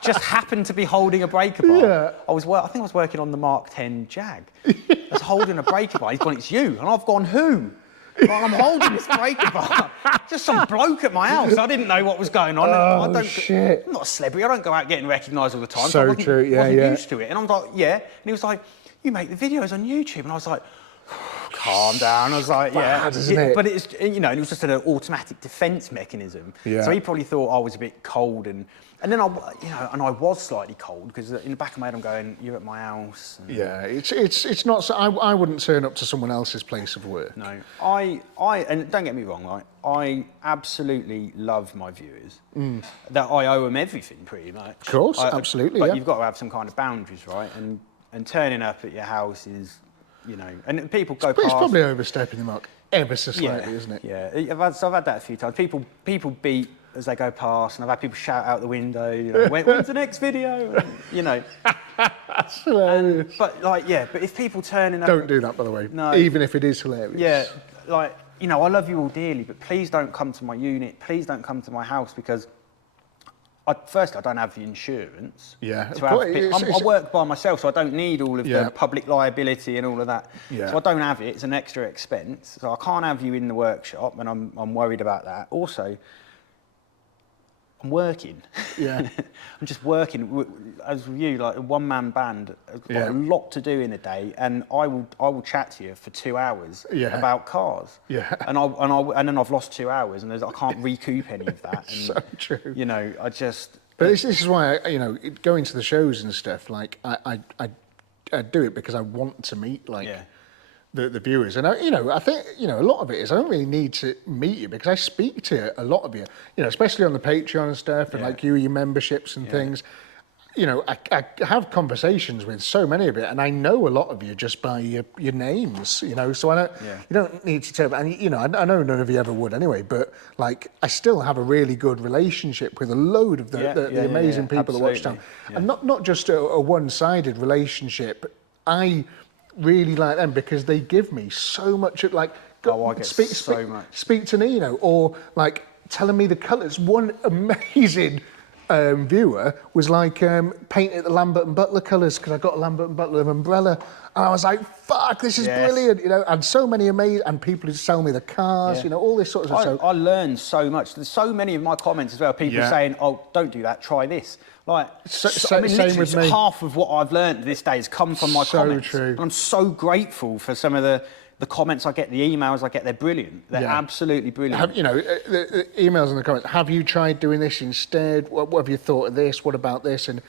Just happened to be holding a breaker bar. Yeah. I think I was working on the Mark 10 Jag. I was holding a breaker bar. He's gone, "It's you." And I've gone, "Who?" Well, I'm holding this breaker bar. Just some bloke at my house. I didn't know what was going on. Oh, shit. I'm not a celebrity. I don't go out getting recognised all the time. So I wasn't, true, wasn't used to it. And I'm like, "Yeah." And he was like, "You make the videos on YouTube." And I was like, calm down. I was like, Bad, isn't it? But it's, you know, and it was just an automatic defence mechanism. Yeah. So he probably thought I was a bit cold, and then I was slightly cold because in the back of my head I'm going, "You're at my house." And it's not. So I wouldn't turn up to someone else's place of work. No, and don't get me wrong, like, I absolutely love my viewers. That I owe them everything, pretty much. Of course, absolutely. But you've got to have some kind of boundaries, right? And turning up at your house is, you know, and people go past. It's probably overstepping the mark ever so slightly, isn't it? Yeah, I've had that a few times. People beat as they go past, and I've had people shout out the window, you know, "When's the next video?" And, you know. That's hilarious. But if people turning up... Don't do that, by the way. No. Even if it is hilarious. Yeah, like, you know, I love you all dearly, but please don't come to my unit. Please don't come to my house because... Firstly, I don't have the insurance. Yeah, I work by myself, so I don't need all of the public liability and all of that. Yeah. So I don't have it. It's an extra expense. So I can't have you in the workshop, and I'm worried about that. Also, I'm working. Yeah. I'm just working. As with you, like a one-man band, I've got a lot to do in a day, and I will chat to you for 2 hours about cars. Yeah. And then I've lost 2 hours, and I can't recoup any of that. And, so true. You know, I just. But this is why you know, going to the shows and stuff. Like I do it because I want to meet the viewers. And I think, you know, a lot of it is I don't really need to meet you because I speak to a lot of you, you know, especially on the Patreon and stuff, and like your memberships and things. You know, I have conversations with so many of you, and I know a lot of you just by your names, you know, so you don't need to tell, and you know, I know none of you ever would anyway, but like, I still have a really good relationship with a load of the amazing people that watch channel. And not just a one-sided relationship. I really like them because they give me so much, like, I get so much. Speak to Nino, or like telling me the colours. One amazing viewer was like, painted the Lambert and Butler colours because I got a Lambert and Butler umbrella, and I was like, "Fuck, this is brilliant," you know. And so many amazing, and people who sell me the cars, you know, all this sort of stuff. I learned so much. There's so many of my comments as well. People saying, "Oh, don't do that. Try this." Like, I mean, same with me. Half of what I've learned this day has come from my comments. So true. And I'm so grateful for some of the comments I get, the emails I get. They're brilliant. They're absolutely brilliant. You know, the emails and the comments. Have you tried doing this instead? What have you thought of this? What about this? And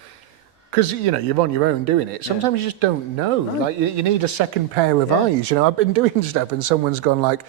because, you know, you're on your own doing it. Sometimes you just don't know. No. Like, you need a second pair of eyes. You know, I've been doing stuff and someone's gone like,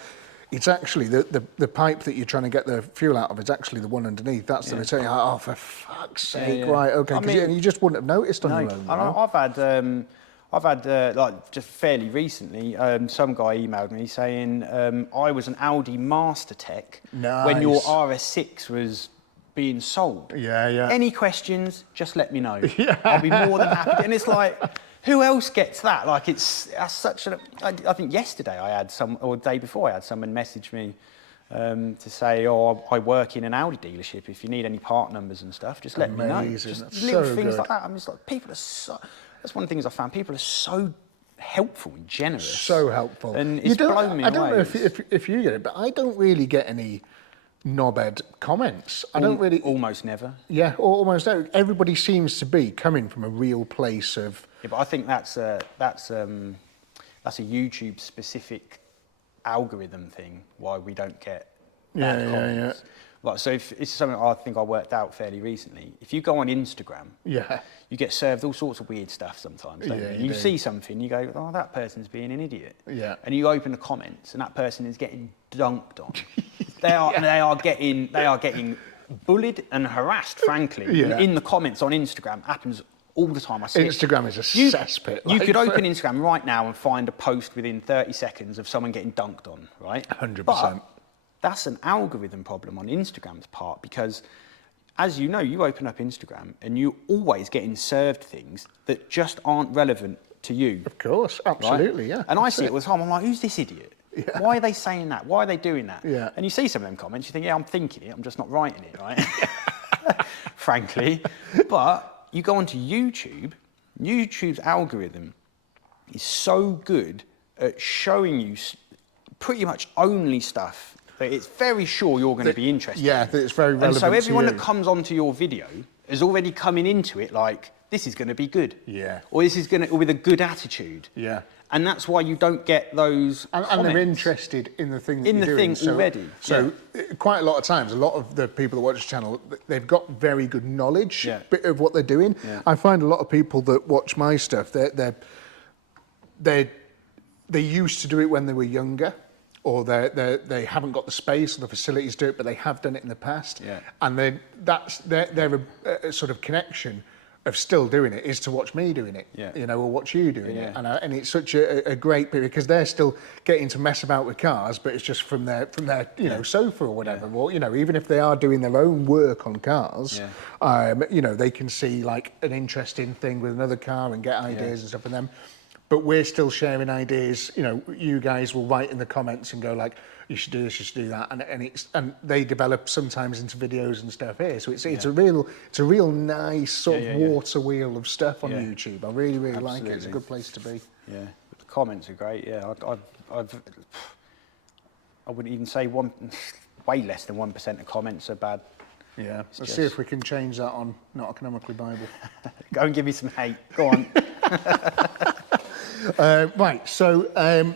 it's actually the pipe that you're trying to get the fuel out of is actually the one underneath. That's the return. Oh, for fuck's sake! Right, okay. Because you just wouldn't have noticed on your own. And I've had like just fairly recently, some guy emailed me saying I was an Audi Master Tech when your RS6 was being sold. Yeah. Any questions? Just let me know. I'll be more than happy. And it's like, who else gets that? Like, that's such a... I think yesterday I had or the day before I had someone message me to say, oh, I work in an Audi dealership. If you need any part numbers and stuff, just let me know. Just That's little so things good. like that. I'm just like, people are so... That's one of the things I found. People are so helpful and generous. So helpful. And it's blown me away. I don't know if you get it, but I don't really get any knobhead comments. I don't really... Almost never. Yeah, almost never. Everybody seems to be coming from a real place of... Yeah, but I think that's a YouTube specific algorithm thing, why we don't get bad comments. Like, so if it's something I think I worked out fairly recently. If you go on Instagram, you get served all sorts of weird stuff sometimes, don't you? You see something, you go, oh, that person's being an idiot. Yeah. And you open the comments and that person is getting dunked on. They are getting bullied and harassed, frankly. In the comments on Instagram. Happens all the time. I see Instagram is a cesspit. You could open Instagram right now and find a post within 30 seconds of someone getting dunked on, right? 100%. But that's an algorithm problem on Instagram's part, because, as you know, you open up Instagram and you're always getting served things that just aren't relevant to you. Of course, absolutely, right? yeah. And I see it all the time. I'm like, who's this idiot? Yeah. Why are they saying that? Why are they doing that? Yeah. And you see some of them comments, you think, yeah, I'm thinking it, I'm just not writing it, right? Frankly. But you go onto YouTube, YouTube's algorithm is so good at showing you pretty much only stuff that it's very sure you're going to be interested in. Yeah, that it's very relevant. And so everyone to you. that comes onto your video is already coming into it like, this is going to be good. Yeah. Or this is going to, with a good attitude. Yeah. And that's why you don't get those and they're interested in the thing that in you're the doing. thing already. So quite a lot of times, a lot of the people that watch the channel, they've got very good knowledge of what they're doing. Yeah. I find a lot of people that watch my stuff, they used to do it when they were younger, or they haven't got the space or the facilities to do it, but they have done it in the past. Yeah. And then they're a sort of connection of still doing it is to watch me doing it, you know, or watch you doing it. And it's such a great bit, because they're still getting to mess about with cars, but it's just from their you know, sofa or whatever. Or, you know, even if they are doing their own work on cars, you know, they can see like an interesting thing with another car and get ideas and stuff from them. But we're still sharing ideas. You know, you guys will write in the comments and go like, you should do this, you should do that, and they develop sometimes into videos and stuff here. So it's a real nice sort of water wheel of stuff on YouTube. I really like it. It's a good place to be. Yeah, the comments are great. Yeah, I wouldn't even say way less than 1% of comments are bad. Yeah, let's see if we can change that on Not Economically Bible. Go and give me some hate. Go on. Right, so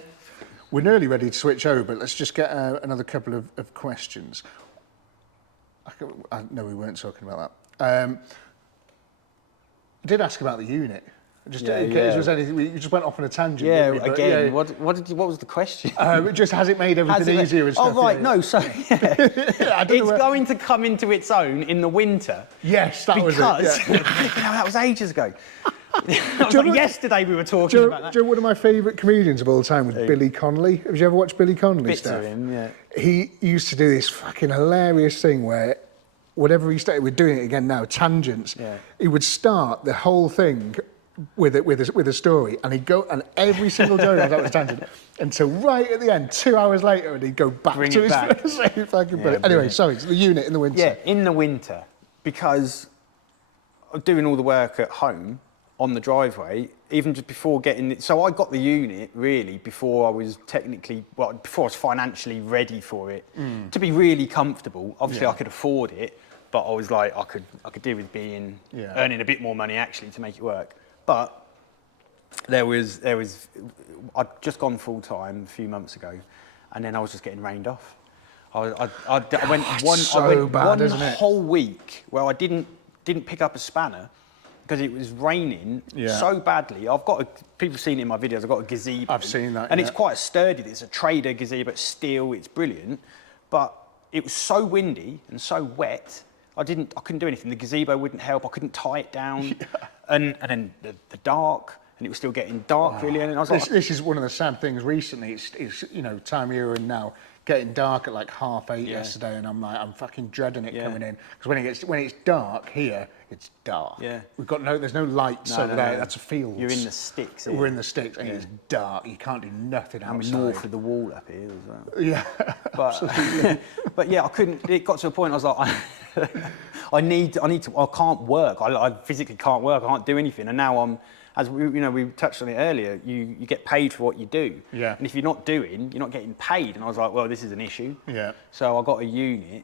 we're nearly ready to switch over, but let's just get another couple of questions. I know we weren't talking about that. I did ask about the unit. Just in case there was anything, you just went off on a tangent. Yeah, didn't you? again, what was the question? Just has it made everything easier and stuff? Oh, right, no, so, it's going to come into its own in the winter. Yes, that was it. Because, that was ages ago. Yesterday we were talking about that. Do you know one of my favourite comedians of all time was Billy Connolly? Have you ever watched Billy Connolly stuff? Bits of him, yeah. He used to do this fucking hilarious thing where whatever he started, we're doing it again now, tangents. Yeah. He would start the whole thing with a story, and he'd go, and every single joke that was tangent, until right at the end, 2 hours later, and he'd go back to his same fucking brilliant. Anyway, sorry, it's the unit in the winter. Yeah, in the winter, because I'm doing all the work at home on the driveway, even just before getting it. So I got the unit really before I was before I was financially ready for it to be really comfortable. Obviously, I could afford it, but I was like, I could do with earning a bit more money actually to make it work. But I'd just gone full time a few months ago, and then I was just getting rained off. I went one whole week where I didn't pick up a spanner because it was raining so badly. People have seen it in my videos. I've got a gazebo. I've seen that, and it's quite sturdy. It's a trader gazebo, but still, it's brilliant. But it was so windy and so wet. I couldn't do anything. The gazebo wouldn't help. I couldn't tie it down. And then the dark, and it was still getting dark really. And I was this is one of the sad things recently. It's you know, time of year and now getting dark at like 8:30 Yeah. yesterday, and I'm fucking dreading it Yeah. coming in, because when it's dark here, it's dark. Yeah. There's no lights over there. That's a field. You're in the sticks. We're in the sticks, and it's dark. You can't do nothing And we're outside. north of the wall up here as well. Yeah, But, but yeah, I couldn't. It got to a point I was like, I need to. I can't work. I physically can't work. I can't do anything. And now as we touched on it earlier. You get paid for what you do. Yeah. And if you're not doing, you're not getting paid. And I was like, well, this is an issue. Yeah. So I got a unit.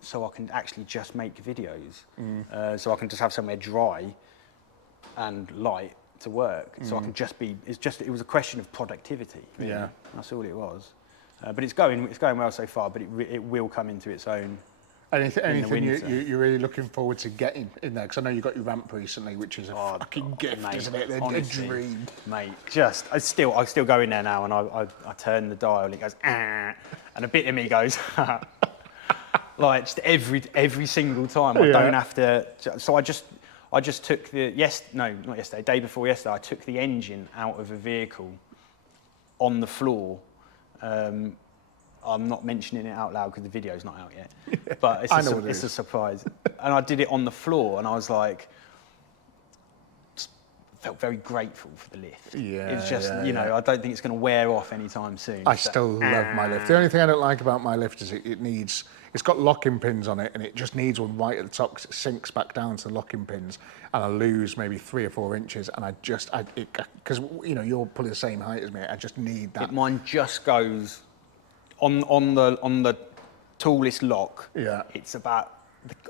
So I can actually just make videos. So I can just have somewhere dry and light to work. So I can just be. It was a question of productivity. Really. Yeah. That's all it was. But it's going well so far. But it will come into its own. Anything you're really looking forward to getting in there? Because I know you got your ramp recently, which is a fucking gift, mate, isn't it? honestly, A dream. Mate. I still go in there now, and I turn the dial, and it goes, ah, and a bit of me goes, like just every single time. I don't have to. So I just took not yesterday, day before yesterday. I took the engine out of a vehicle on the floor. I'm not mentioning it out loud because the video's not out yet, but it's a surprise. And I did it on the floor, and I was like, felt very grateful for the lift. Yeah, it's just, yeah, I don't think it's going to wear off anytime soon. I still love my lift. The only thing I don't like about my lift is it's got locking pins on it, and it just needs one right at the top because it sinks back down to the locking pins, and I lose maybe 3 or 4 inches, and because you're probably the same height as me, I just need that. Mine just goes on the tallest lock. Yeah. It's about,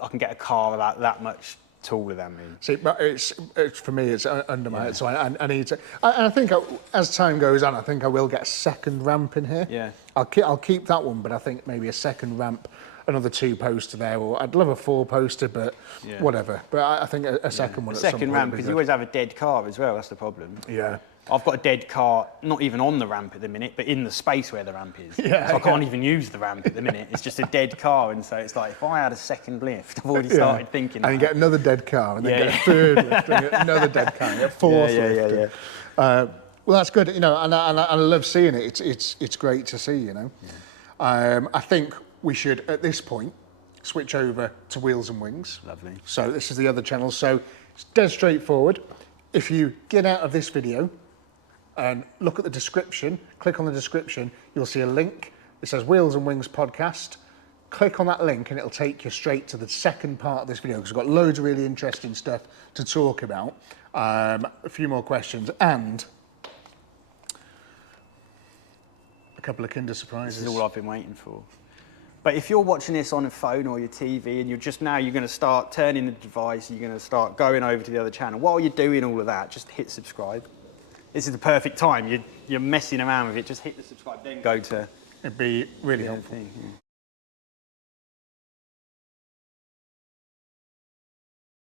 I can get a car about that much taller than me. See, but it's for me, it's under my head, so I need to. And I think as time goes on, I think I will get a second ramp in here. Yeah. I'll keep that one, but I think maybe a second ramp, another 2-poster there, or I'd love a 4-poster, but whatever. But I think a second one. A at some second point ramp, would be because you good. always have a dead car as well. That's the problem. Yeah. I've got a dead car, not even on the ramp at the minute, but in the space where the ramp is. Yeah, so I can't even use the ramp at the minute. It's just a dead car, and so it's like, if I had a second lift, I've already started thinking. And you get another dead car, and then get a third lift, and get another dead car, and get a fourth lift. Well, that's good, and I love seeing it. It's great to see, I think we should, at this point, switch over to Wheels and Wings. Lovely. So this is the other channel. So it's dead straightforward. If you get out of this video and look at the description, click on the description, you'll see a link. It says Wheels and Wings Podcast. Click on that link and it'll take you straight to the second part of this video, because we've got loads of really interesting stuff to talk about. A few more questions and a couple of Kinder surprises. This is all I've been waiting for. But if you're watching this on a phone or your TV, and you're going to start turning the device, you're going to start going over to the other channel. While you're doing all of that, just hit subscribe. This is the perfect time. You're messing around with it. Just hit the subscribe, then go to. It'd be really helpful. Thing, yeah.